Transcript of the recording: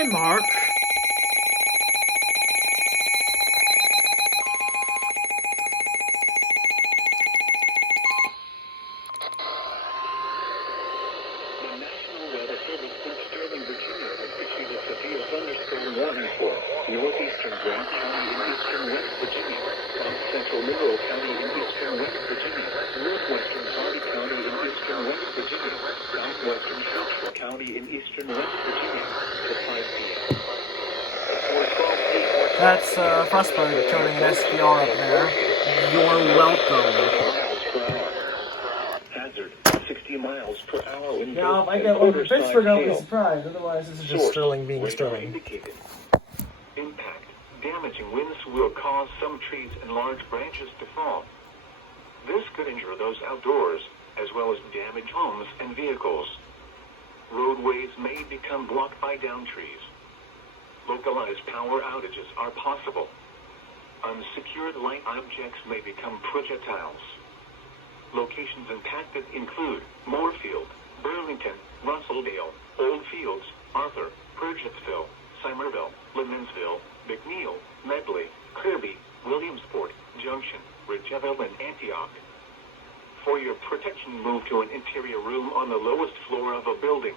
Hi, Mark. The National Weather Service in Sterling, Virginia, has issued a severe thunderstorm warning for northeastern Grant County in eastern West Virginia, south central Mineral County in eastern West Virginia, northwestern Hardy County in eastern West Virginia, southwestern Churchill County in eastern West Virginia, to 5 p.m. That's Frostbite turning an SPR up there. You're welcome. Miles per hour. Hazard, 60 miles per hour in Yeah, if I get one from Pittsburgh, I'll be surprised. Otherwise, this is just Sterling being Sterling. Indicated. Impact. Damaging winds will cause some trees and large branches to fall. This could injure those outdoors, as well as damage homes and vehicles. Roadways may become blocked by downed trees. Localized power outages are possible. Unsecured light objects may become projectiles. Locations impacted include Moorfield, Burlington, Russellville, Oldfields, Arthur, Purchettsville, Somerville, Lemonsville, McNeil, Medley, Kirby, Williamsport, Junction, Ridgeville, and Antioch. For your protection, move to an interior room on the lowest floor of a building.